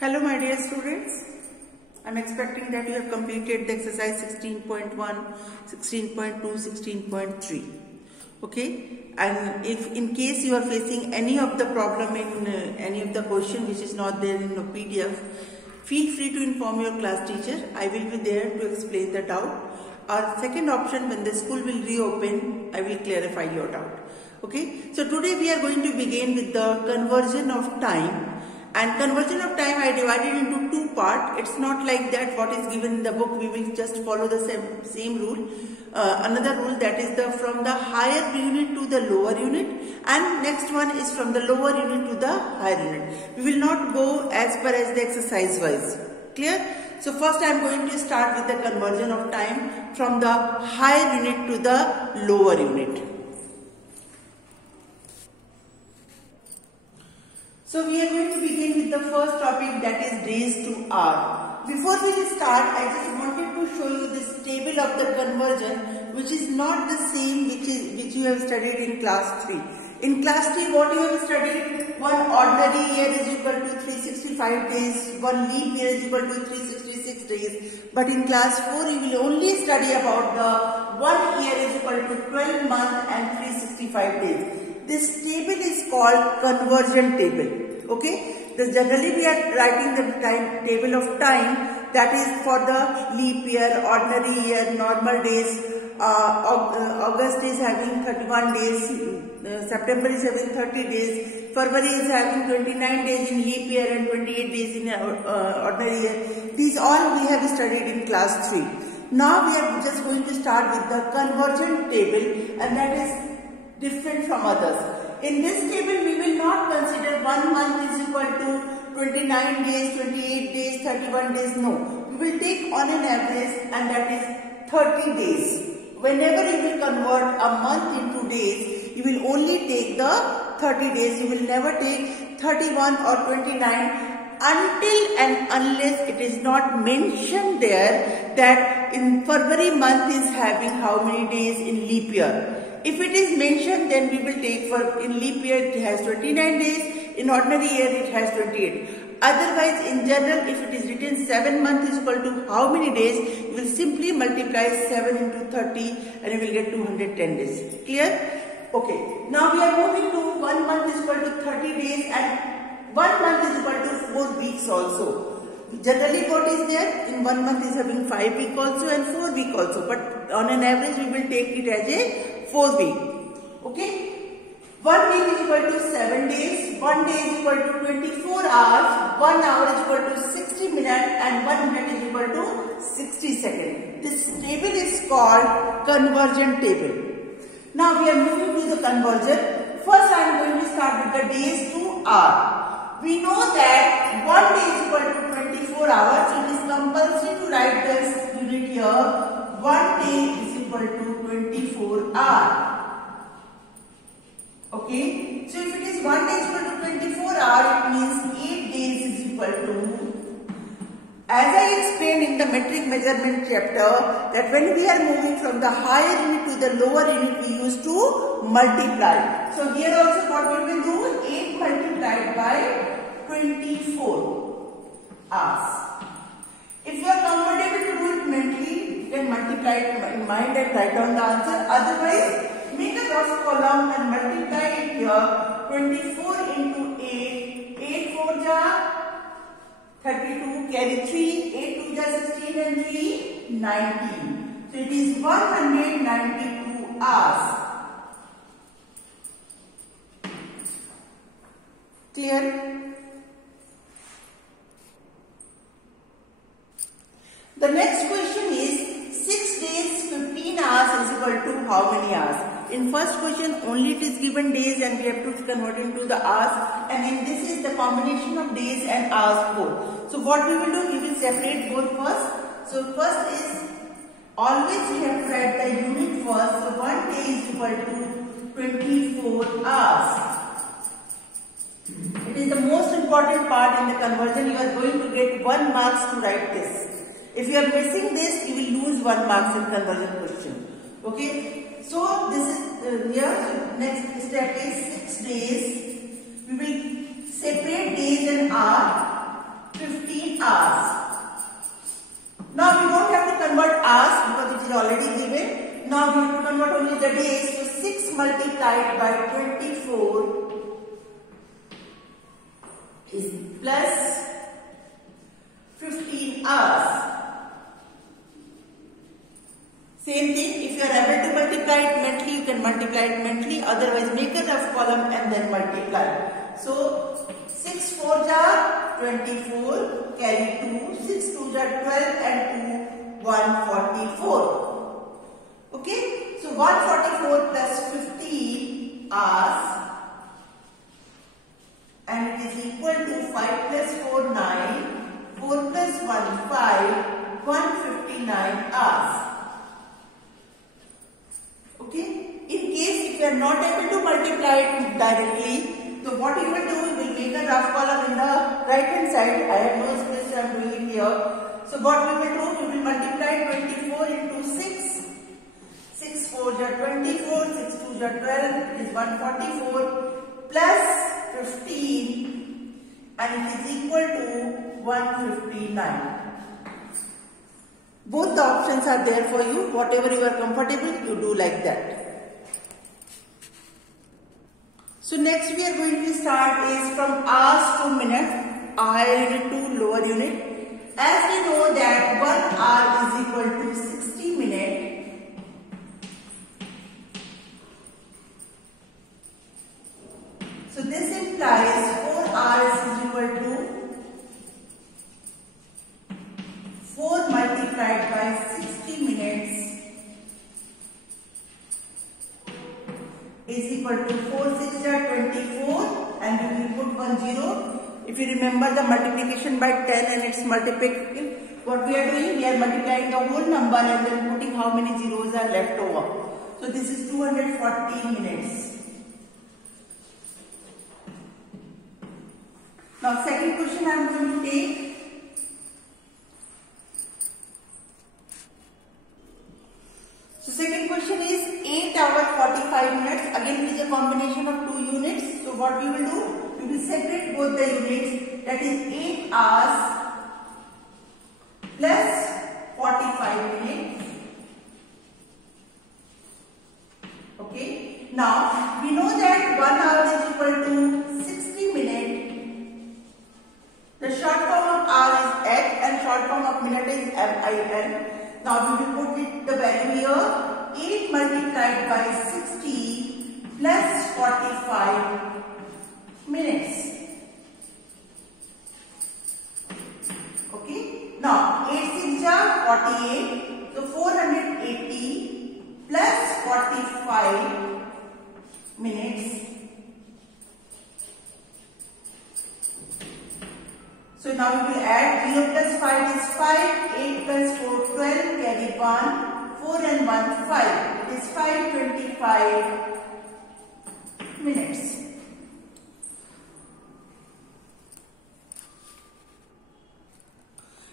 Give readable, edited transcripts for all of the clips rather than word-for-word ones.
Hello my dear students, I am expecting that you have completed the exercise 16.1, 16.2, 16.3. Okay, and if in case you are facing any of the problem in any of the question which is not there in your PDF, feel free to inform your class teacher. I will be there to explain the doubt. Our second option, when the school will reopen, I will clarify your doubt. Okay, so today we are going to begin with the conversion of time. And conversion of time I divided into two parts. It's not like that what is given in the book. We will just follow the same rule. Another rule, that is from the higher unit to the lower unit, and next one is from the lower unit to the higher unit. We will not go as per as the exercise wise. Clear? So first I am going to start with the conversion of time from the higher unit to the lower unit. So we are going to begin with the first topic, that is days to hour. Before we start, I just wanted to show you this table of the conversion, which is not the same which you have studied in class 3. In class 3, what you have studied, one ordinary year is equal to 365 days, one leap year is equal to 366 days. But in class 4, you will only study about the 1 year is equal to 12 months and 365 days. This table is called conversion table. Okay, so generally we are writing the table of time, that is for the leap year, ordinary year, normal days. August is having 31 days, September is having 30 days, February is having 29 days in leap year and 28 days in ordinary year. These all we have studied in class 3. Now we are just going to start with the conversion table, and that is different from others. In this table, we will not consider 1 month is equal to 29 days, 28 days, 31 days. No. We will take on an average, and that is 30 days. Whenever you will convert a month into days, you will only take the 30 days. You will never take 31 or 29 until and unless it is not mentioned there that in February month is having how many days in leap year. If it is mentioned, then we will take in leap year it has 29 days, in ordinary year it has 28. Otherwise, in general, if it is written 7 months is equal to how many days, you will simply multiply 7 into 30 and you will get 210 days. Clear? Okay. Now we are moving to 1 month is equal to 30 days and 1 month is equal to 4 weeks also. Generally what is there, in 1 month is having 5 weeks also and 4 weeks also, but on an average we will take it as a 4 week. Okay. 1 week is equal to 7 days, 1 day is equal to 24 hours, 1 hour is equal to 60 minutes and 1 minute is equal to 60 seconds. This table is called conversion table. Now we are moving to the conversion. First I am going to start with the days to hour. We know that 1 day is equal to 24 hours, so it is compulsory to write this unit here. 1 day is equal to 24 hours. Okay, so if it is 1 day is equal to 24 hours, it means 8 days is equal to, as I explained in the metric measurement chapter, that when we are moving from the higher unit to the lower unit, we used to multiply. So here also what we will do, 8 multiplied by 24 hours. If you are comfortable to do it mentally, you can multiply it in mind and write down the answer. Otherwise, make a cross column and multiply it here. 24 into 8, 8 4 ja 32, carry 3, 8 2 ja 16 and 3, 19. So it is 192 hours. Clear? The next question is 6 days 15 hours is equal to how many hours? In first question only it is given days and we have to convert into the hours, and in this is the combination of days and hours both. So what we will do, we will separate both first. So first is always we have to write the unit first. So 1 day is equal to 24 hours. It is the most important part in the conversion. You are going to get 1 marks to write this. If you are missing this, you will lose 1 marks in conversion question. Okay. So this is here. Next step is 6 days. We will separate days and hour. 15 hours. Now we don't have to convert hours because it is already given. Now we have to convert only the days. So 6 multiplied by 24 is plus 15 hours. Same thing, if you are able to multiply it mentally, you can multiply it mentally. Otherwise, make a rough column and then multiply. So 6 4s are 24, carry 2, 6 2s are 12 and 2, 144. Okay, so 144 plus 15 hours and it is equal to 5 plus 4 9, 4 plus 1 5, 159 hours. Okay, in case if you are not able to multiply it directly, so what you will do, you will make a rough column in the right hand side. I have no space, so I am doing it here. So what we will do, we will multiply 24 into 6. 6 4s are 24, 6 2s are 12, it is 144 plus 15 and it is equal to 159. Both the options are there for you. Whatever you are comfortable, you do like that. So next we are going to start is from hours to minutes, higher unit to lower unit. As we know that 1 hour is equal to 60 minutes. So this implies 4 hours is equal to 4 multiplied by 60 minutes is equal to 4 6 are 24 and we will put 1 0. If you remember the multiplication by 10 and its multiplication, what we are doing, we are multiplying the whole number and then putting how many zeros are left over. So this is 240 minutes. Now second question I am going to take. So second question is 8 hours 45 minutes. Again it is a combination of 2 units. So what we will do? We will separate both the units. That is 8 hours plus 45 minutes. Okay. Now we know that 1 hour is equal to 60 minutes. The short form of hour is H and short form of minute is MIN. Now we will put the value here. 8 multiplied by 60 plus 45 minutes. Okay. Now 8 6 are 48. So 480 plus 45 minutes. So now we will add 0 plus 5 is 5, 8 plus 4 12, carry 1, 4 and 1 5. It is 525 minutes.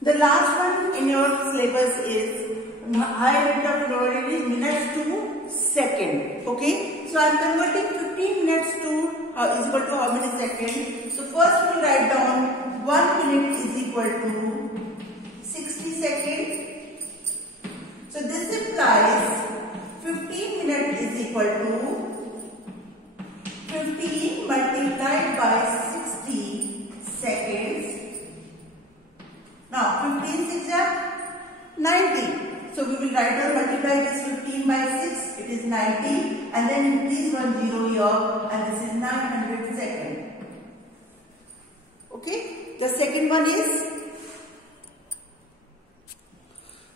The last one in your syllabus is higher unit of lower unit is minutes to second. Okay. So I am converting 15 minutes to is equal to how many seconds. So first we will write down 1 minute is equal to 60 seconds. So this implies 15 minutes is equal to 15 multiplied by 60 seconds. Now 15 6 are 90. So we will write down multiply this 15 by 6. It is 90 and then increase 1 0 here and this is 900 seconds. Okay. The second one is,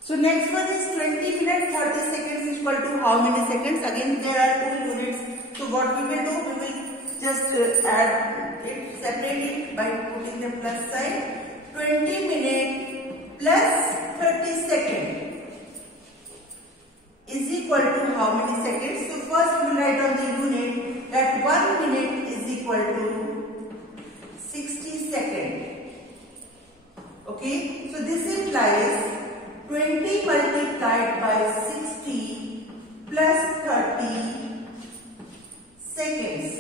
so next one is 20 minutes 30 seconds is equal to how many seconds? Again there are 2 units. So what we will do, we will just add it, separate it by putting the plus sign. 20 minutes plus 30 seconds is equal to how many seconds? So first we will write on the unit that 1 minute is equal to 60 seconds. Okay, so this implies 20 multiplied by 60 plus 30 seconds.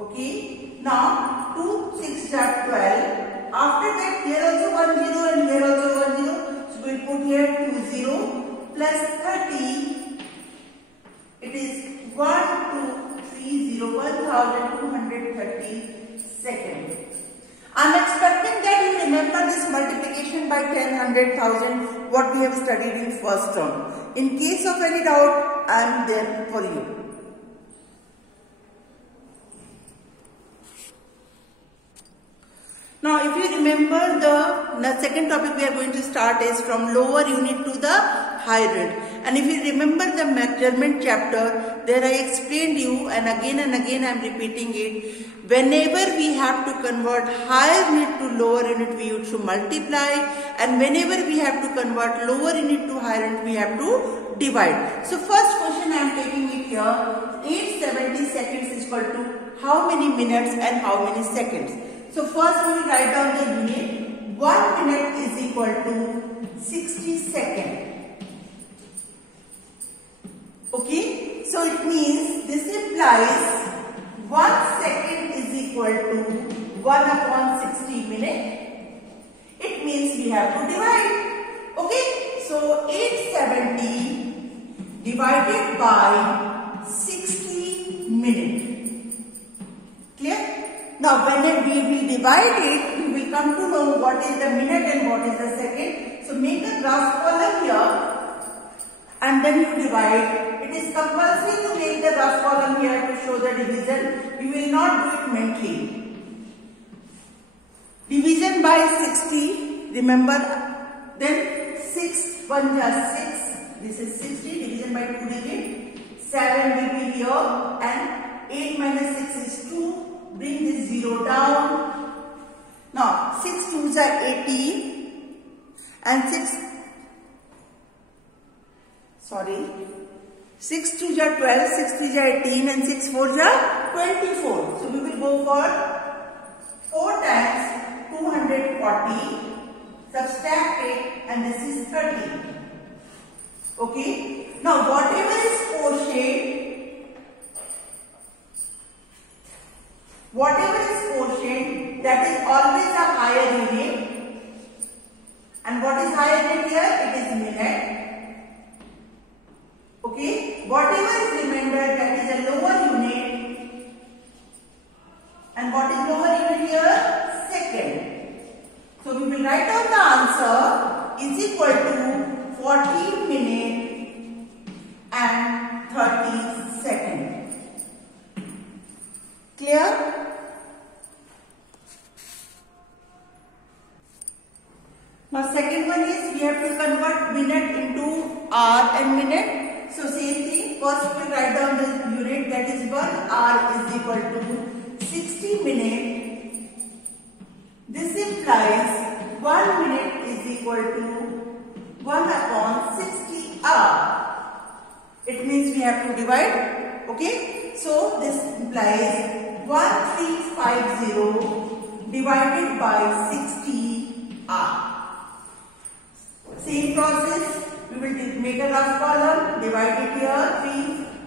Okay, now 2 6 are 12, After that, here also 1 0 and here also 1 0. So we will put here 2 0 plus 30. It is 1230, 1230 seconds. I am expecting that you remember this multiplication by 10, 100,000 what we have studied in first term. In case of any doubt, I am there for you. Now, if you remember, the second topic we are going to start is from lower unit to the higher unit. And if you remember the measurement chapter, there I explained you, and again I am repeating it. Whenever we have to convert higher unit to lower unit, we used to multiply, and whenever we have to convert lower unit to higher unit, we have to divide. So first question I am taking it here. 870 seconds is equal to how many minutes and how many seconds? So first we will write down the unit. 1 minute is equal to 60 seconds. Okay, so it means this implies 1 second is equal to 1 upon 60 minutes. It means we have to divide. Okay, so 870 divided by 60 minutes. Clear? Now when we will divide it, we will come to know what is the minute and what is the second. So make a graph column here and then you divide. It is compulsory to make the rough column here to show the division. We will not do it mentally. Division by 60, remember, then 6 1 just 6. This is 60, division by 2 digit. 7 will be here and 8 minus 6 is 2. Bring this 0 down. Now 6 2s are 18 and 6 2s are 12, 6 3s are 18 and 6 4s are 24. So we will go for 4 times 240, subtract it and this is 30. Okay. Now whatever is quotient, that is always a higher unit. And what is higher unit here? It is minute. Okay, whatever is remainder, that is a lower unit. And what is lower unit here? Second. So we will write down the answer is equal to 14 minutes and 30 seconds. Clear? Now second one is we have to convert minute into hour and minute. So same thing, first we will write down the unit, that is 1 hour is equal to 60 minutes. This implies 1 minute is equal to 1 upon 60 hour. It means we have to divide. Okay, so this implies 1350 divided by 60 hour. Same process. We will make a rough column, divide it here,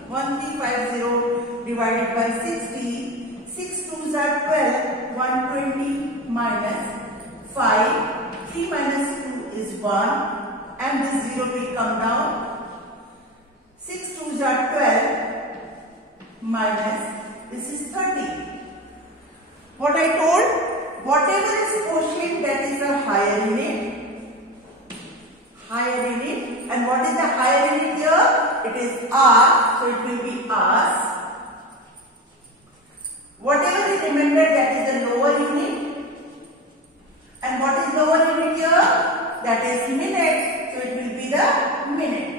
1350 divided by 60, 6 2s are 12, 120 minus 5, 3 minus 2 is 1 and this 0 will come down, 6 2s are 12 minus, this is 30. What I told, whatever is quotient, that is a higher unit. And what is the higher unit here? It is R, so it will be hours. Whatever is remainder, that is the lower unit. And what is lower unit here? That is minute, so it will be the minute.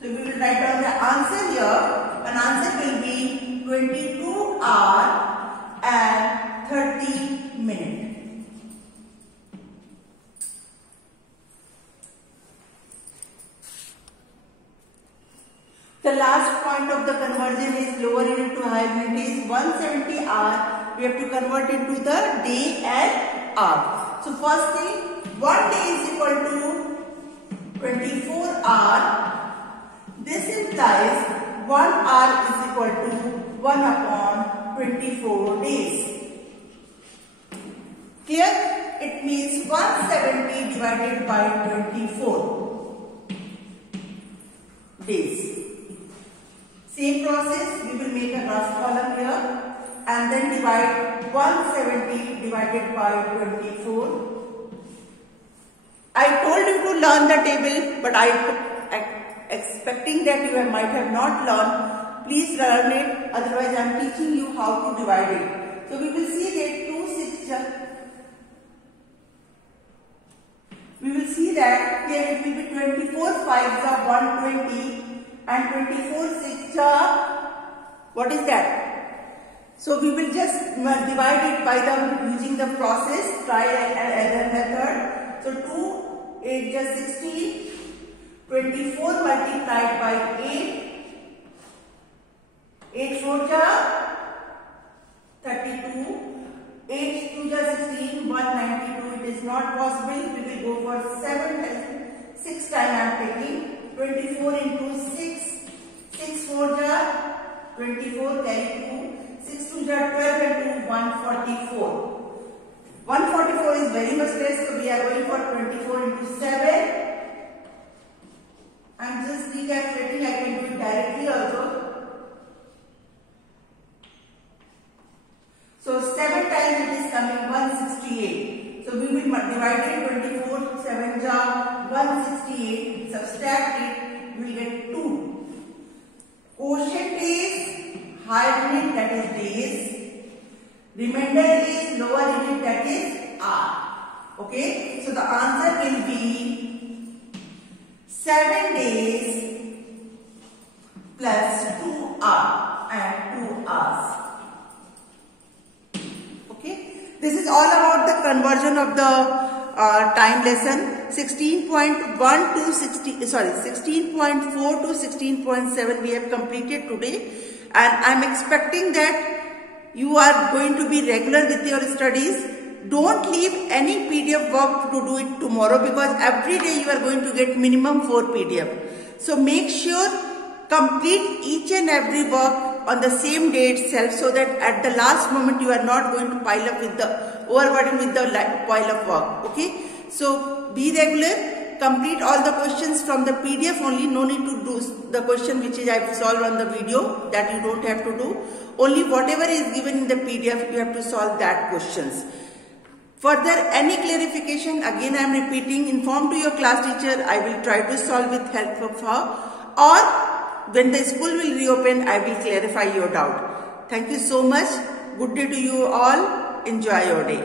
So we will write down the answer here. An answer will be 22 hours and 30 minutes. The last point of the conversion is lower unit to higher unit is 170 hour. We have to convert it to the day and hour. So first thing, 1 day is equal to 24 hours. This implies 1 hour is equal to 1 upon 24 days. Clear? 170 divided by 24 days. Same process, we will make a rough column here and then divide 170 divided by 24. I told you to learn the table, but I expecting that you might have not learned. Please learn it, otherwise I am teaching you how to divide it. So we will see that here it will be 24 5s are 120 and 24 6s are, what is that? So we will just divide it by using the process, trial and error method. So 2 8 just 16, 24 multiplied by 8, 8 4 ja 32, 8 2 ja 16, 192. It is not possible. We will go for 6 times I am taking. 24 into 6, 6 4 ja 24, carry 2, 6 2 ja 12 and 2, 144. 144 is very much less, so we are going for 24 into 7. I am just recalculating, I can do it directly also. So 7 times it is coming 168. So we will divide it 24, 7 ja 168, subtract it, we will get 2. Quotient is higher unit, that is days. Remainder is lower unit, that is hour. Okay, so the answer will be 7 days plus 2 hours and 2 hours. Okay, this is all about the conversion of the time lesson. 16.4 to 16.7 we have completed today, and I am expecting that you are going to be regular with your studies. Don't leave any PDF work to do it tomorrow, because every day you are going to get minimum 4 PDF. So make sure complete each and every work on the same day itself, so that at the last moment you are not going to pile up with the overburden with the pile of work. Okay, so be regular, complete all the questions from the PDF only. No need to do the question which is I have solved on the video, that you don't have to do. Only whatever is given in the PDF you have to solve that questions. Further, any clarification, again I am repeating, inform to your class teacher. I will try to solve with help of her, or when the school will reopen, I will clarify your doubt. Thank you so much. Good day to you all. Enjoy your day.